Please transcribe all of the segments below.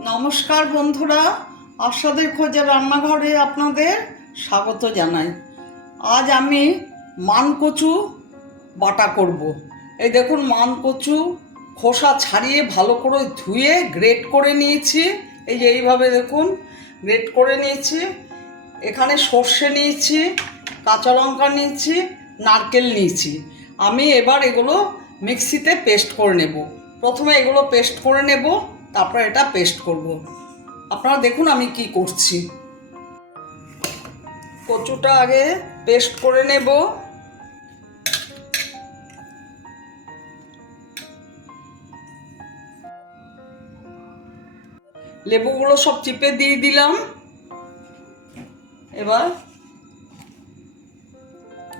নমস্কার বন্ধুরা, আশাদের খোঁজে রান্নাঘরে আপনাদের স্বাগত জানাই। আজ আমি মানকচু বাটা করব। এই দেখুন, মানকচু খোসা ছাড়িয়ে ভালো করে ধুয়ে গ্রেট করে নিয়েছি। এই যে এইভাবে দেখুন, গ্রেট করে নিয়েছি। এখানে সর্ষে নিয়েছি, কাঁচা লঙ্কা নিয়েছি, নারকেল নিয়েছি। আমি এবার এগুলো মিক্সিতে পেস্ট করে নেব। প্রথমে এগুলো পেস্ট করে নেব। তারপর এটা পেস্ট করব। আপনারা দেখুন আমি কি করছি। কচুটা আগে পেস্ট করে নেব। লেবুগুলো সব চিপে দিয়ে দিলাম। এবার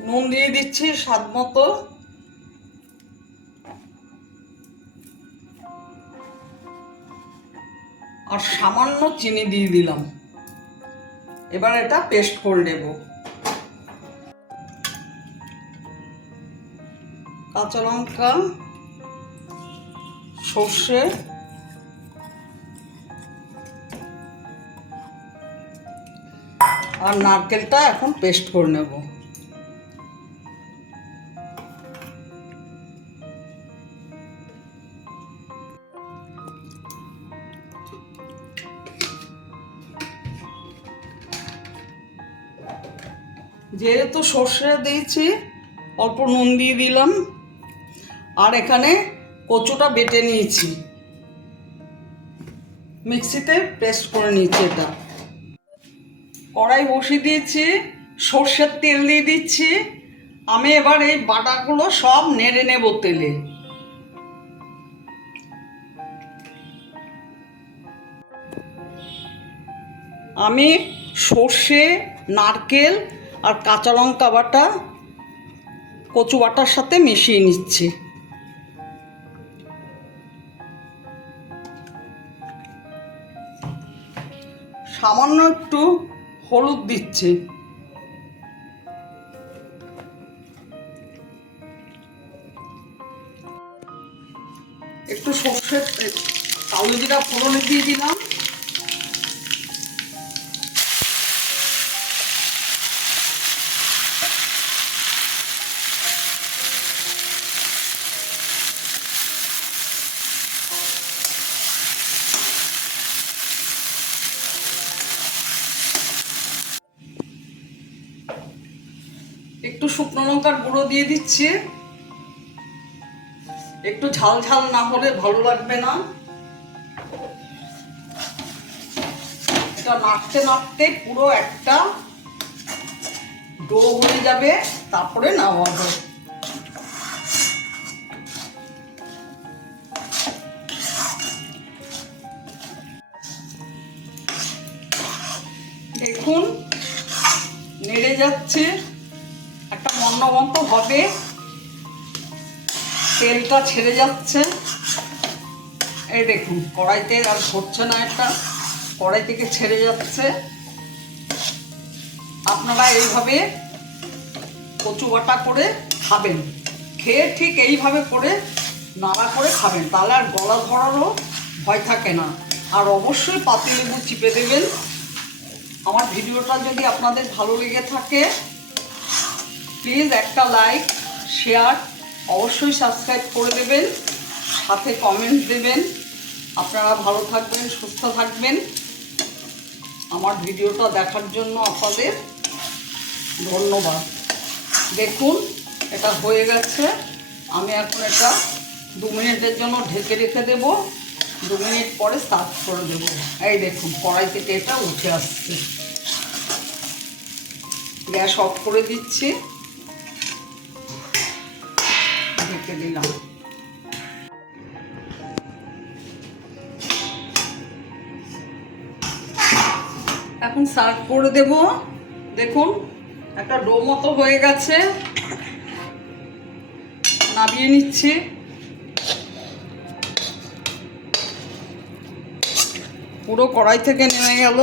নুন দিয়ে দিচ্ছি স্বাদ মতো। আর সামান্য চিনি দিয়ে দিলাম। এবার এটা পেস্ট করে নেব। কাঁচা লঙ্কা, সর্ষে, আর নারকেলটা এখন পেস্ট করে নেব। যেহেতু সর্ষে দিয়েছি, অল্প নুন দিয়ে দিলাম। আর এখানে কচুটা বেটে নিয়েছি। মিক্সিতে পেস্ট করে নিয়েছি এটা। কড়াই বসিয়ে দিয়েছি, সর্ষের তেল দিয়ে দিচ্ছি। আমি এবার এই বাটাগুলো সব নেড়ে নেব তেলে। আমি সর্ষে, নারকেল আর কাঁচা লঙ্কা বাটা, কচু বাটার সাথে মিশিয়ে নিচ্ছি। সামান্য একটু হলুদ দিচ্ছি। একটু সর্ষের কালো জিরা ফোড়নে দিয়ে দিলাম। একটু শুকনো লঙ্কার গুঁড়ো দিয়ে দিচ্ছি। একটু ঝাল ঝাল না হলে ভালো লাগবে না। নাড়তে নাড়তে পুরো একটা ডো হয়ে যাবে, তারপরে নামাবো। দেখুন, নেড়ে যাচ্ছে। একটা মন্ড মতো হবে। তেলটা ছেড়ে যাচ্ছে। এই দেখুন কড়াইতে আর ধরছে না একটা। কড়াই থেকে ছেড়ে যাচ্ছে। আপনারা এইভাবে কচু বাটা করে খাবেন। খেয়ে ঠিক এইভাবে করে নাড়া করে খাবেন। তাহলে আর গলা ধরারও ভয় থাকে না। আর অবশ্যই পাতিলেবু চিপে দেবেন। আমার ভিডিওটা যদি আপনাদের ভালো লেগে থাকে প্লিজ একটা লাইক শেয়ার অবশ্যই সাবস্ক্রাইব করে দেবেন, সাথে কমেন্ট দেবেন। আপনারা ভালো থাকবেন, সুস্থ থাকবেন। আমার ভিডিওটা দেখার জন্য আপনাদের ধন্যবাদ। দেখুন, এটা হয়ে গেছে। আমি এখন এটা দু মিনিটের জন্য ঢেকে রেখে দেব। দু মিনিট পরে সার্ভ করে দেব। এই দেখুন, কড়াই থেকে এটা উঠে আসছে। গ্যাস অফ করে দিচ্ছি। দিলাম এখন সার্ভ করে দেব। দেখুন, একটা ডো মতো হয়ে গেছে। নামিয়ে নিচ্ছি। পুরো কড়াই থেকে নেমে গেল।